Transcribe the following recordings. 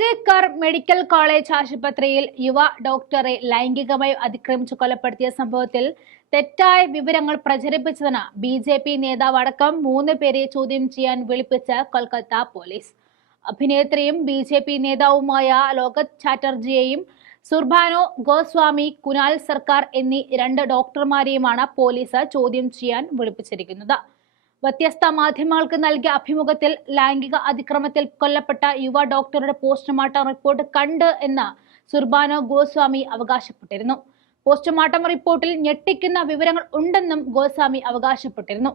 J കർ medical college ആശുപത്രിയിൽ യുവ ഡോക്ടറെ ലൈംഗികമായി അതിക്രമിച്ചു കൊലപ്പെടുത്തിയ സംഭവത്തിൽ തെറ്റായ വിവരങ്ങൾ പ്രചരിപ്പിച്ചതിന് ബി ജെ പി നേതാവ് അടക്കം മൂന്ന് പേരെ ചോദ്യം ചെയ്യാൻ വിളിപ്പിച്ച കൊൽക്കത്ത പോലീസ്. അഭിനേത്രിയും ബി ജെ പി നേതാവുമായ ലോകത് ചാറ്റർജിയെയും സുർബാനോ ഗോസ്വാമി കുനാൽ സർക്കാർ എന്നീ രണ്ട് ഡോക്ടർമാരെയുമാണ് പോലീസ് ചോദ്യം ചെയ്യാൻ വിളിപ്പിച്ചിരിക്കുന്നത്. വ്യത്യസ്ത മാധ്യമങ്ങൾക്ക് നൽകിയ അഭിമുഖത്തിൽ ലൈംഗിക അതിക്രമത്തിൽ കൊല്ലപ്പെട്ട യുവ ഡോക്ടറുടെ പോസ്റ്റ്മോർട്ടം റിപ്പോർട്ട് കണ്ട് എന്ന് സുർബാനോ ഗോസ്വാമി അവകാശപ്പെട്ടിരുന്നു. പോസ്റ്റ്മോർട്ടം റിപ്പോർട്ടിൽ ഞെട്ടിക്കുന്ന വിവരങ്ങൾ ഉണ്ടെന്നും ഗോസ്വാമി അവകാശപ്പെട്ടിരുന്നു.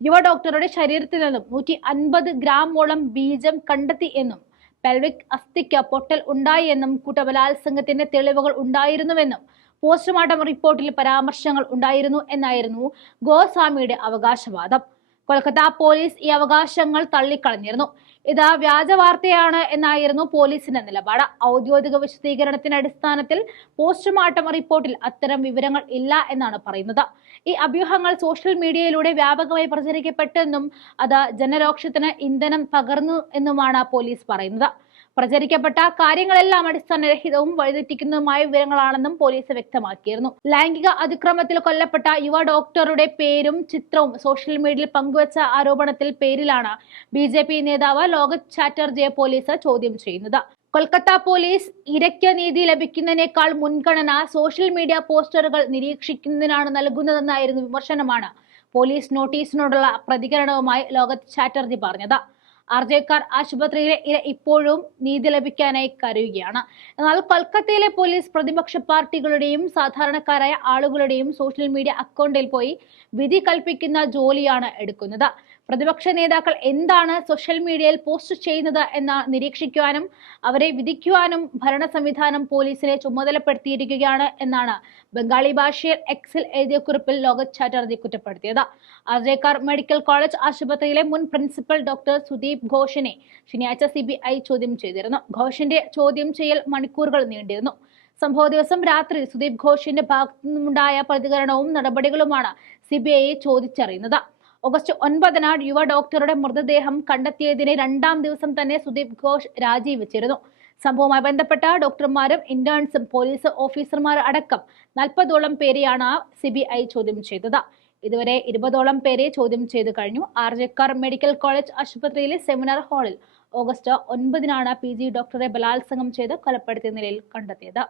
യുവ ഡോക്ടറുടെ ശരീരത്തിൽ നിന്നും നൂറ്റി അൻപത് ഗ്രാമോളം ബീജം കണ്ടെത്തി എന്നും പെൽവിക് അസ്ഥിക്ക് പൊട്ടൽ ഉണ്ടായി എന്നും കൂട്ടബലാത്സംഗത്തിന്റെ തെളിവുകൾ ഉണ്ടായിരുന്നുവെന്നും പോസ്റ്റ്മോർട്ടം റിപ്പോർട്ടിൽ പരാമർശങ്ങൾ ഉണ്ടായിരുന്നു എന്നായിരുന്നു ഗോസ്വാമിയുടെ അവകാശവാദം. കൊൽക്കത്ത പോലീസ് ഈ അവകാശങ്ങൾ തള്ളിക്കളഞ്ഞിരുന്നു. ഇത് വ്യാജ വാർത്തയാണ് എന്നായിരുന്നു പോലീസിന്റെ നിലപാട്. ഔദ്യോഗിക വിശദീകരണത്തിന്റെ അടിസ്ഥാനത്തിൽ പോസ്റ്റ്മോർട്ടം റിപ്പോർട്ടിൽ അത്തരം വിവരങ്ങൾ ഇല്ല എന്നാണ് പറയുന്നത്. ഈ അഭ്യൂഹങ്ങൾ സോഷ്യൽ മീഡിയയിലൂടെ വ്യാപകമായി പ്രചരിക്കപ്പെട്ടെന്നും അത് ജനരോക്ഷത്തിന് ഇന്ധനം പകർന്നു എന്നുമാണ് പോലീസ് പറയുന്നത്. പ്രചരിക്കപ്പെട്ട കാര്യങ്ങളെല്ലാം അടിസ്ഥാനരഹിതവും വഴിതെറ്റിക്കുന്നതുമായ വിവരങ്ങളാണെന്നും പോലീസ് വ്യക്തമാക്കിയിരുന്നു. ലൈംഗിക അതിക്രമത്തിൽ കൊല്ലപ്പെട്ട യുവ ഡോക്ടറുടെ പേരും ചിത്രവും സോഷ്യൽ മീഡിയയിൽ പങ്കുവച്ച ആരോപണത്തിൽ പേരിലാണ് ബി ജെ പി നേതാവ് ലോകത് ചാറ്റർജിയെ പോലീസ് ചോദ്യം ചെയ്യുന്നത്. കൊൽക്കത്ത പോലീസ് ഇരയ്ക്ക് നീതി ലഭിക്കുന്നതിനേക്കാൾ മുൻഗണന സോഷ്യൽ മീഡിയ പോസ്റ്ററുകൾ നിരീക്ഷിക്കുന്നതിനാണ് നൽകുന്നതെന്നായിരുന്നു വിമർശനമാണ് പോലീസ് നോട്ടീസിനോടുള്ള പ്രതികരണവുമായി ലോകത് ചാറ്റർജി പറഞ്ഞത്. ആർജേക്കാർ ആശുപത്രിയിലെ ഇര ഇപ്പോഴും നീതി ലഭിക്കാനായി കരയുകയാണ്. എന്നാൽ കൊൽക്കത്തയിലെ പോലീസ് പ്രതിപക്ഷ പാർട്ടികളുടെയും സാധാരണക്കാരായ ആളുകളുടെയും സോഷ്യൽ മീഡിയ അക്കൗണ്ടിൽ പോയി വിധി കൽപ്പിക്കുന്ന ജോലിയാണ് എടുക്കുന്നത്. പ്രതിപക്ഷ നേതാക്കൾ എന്താണ് സോഷ്യൽ മീഡിയയിൽ പോസ്റ്റ് ചെയ്യുന്നത് എന്ന് നിരീക്ഷിക്കുവാനും അവരെ വിധിക്കുവാനും ഭരണ സംവിധാനം പോലീസിനെ ചുമതലപ്പെടുത്തിയിരിക്കുകയാണ് എന്നാണ് ബംഗാളി ഭാഷയിൽ എക്സിൽ എഴുതിയ കുറിപ്പിൽ ലോകത് ചാറ്റർജി കുറ്റപ്പെടുത്തിയത്. അജയ്ക്കാർ മെഡിക്കൽ കോളേജ് ആശുപത്രിയിലെ മുൻ പ്രിൻസിപ്പൽ ഡോക്ടർ സുദീപ് ഘോഷിനെ ശനിയാഴ്ച സി ബി ഐ ചോദ്യം ചെയ്തിരുന്നു. ഘോഷിന്റെ ചോദ്യം ചെയ്യൽ മണിക്കൂറുകൾ നീണ്ടിരുന്നു. സംഭവ ദിവസം രാത്രി സുദീപ് ഘോഷിന്റെ ഭാഗത്തുനിന്നുണ്ടായ പ്രതികരണവും നടപടികളുമാണ് സി ബി ഐയെ ചോദിച്ചറിയുന്നത്. ഓഗസ്റ്റ് ഒൻപതിന് യുവ ഡോക്ടറുടെ മൃതദേഹം കണ്ടെത്തിയതിന് രണ്ടാം ദിവസം തന്നെ സുദീപ് ഘോഷ് രാജിവെച്ചിരുന്നു. സംഭവവുമായി ബന്ധപ്പെട്ട ഡോക്ടർമാരും ഇന്റേൺസും പോലീസ് ഓഫീസർമാർ അടക്കം നാൽപ്പതോളം പേരെയാണ് സി ബി ഐ ചോദ്യം ചെയ്തത്. ഇതുവരെ ഇരുപതോളം പേരെ ചോദ്യം ചെയ്തു കഴിഞ്ഞു. ആർജക്കാർ മെഡിക്കൽ കോളേജ് ആശുപത്രിയിലെ സെമിനാർ ഹാളിൽ ഓഗസ്റ്റ് ഒൻപതിനാണ് പി ജി ഡോക്ടറെ ബലാത്സംഗം ചെയ്ത് കൊലപ്പെടുത്തിയ നിലയിൽ കണ്ടെത്തിയത്.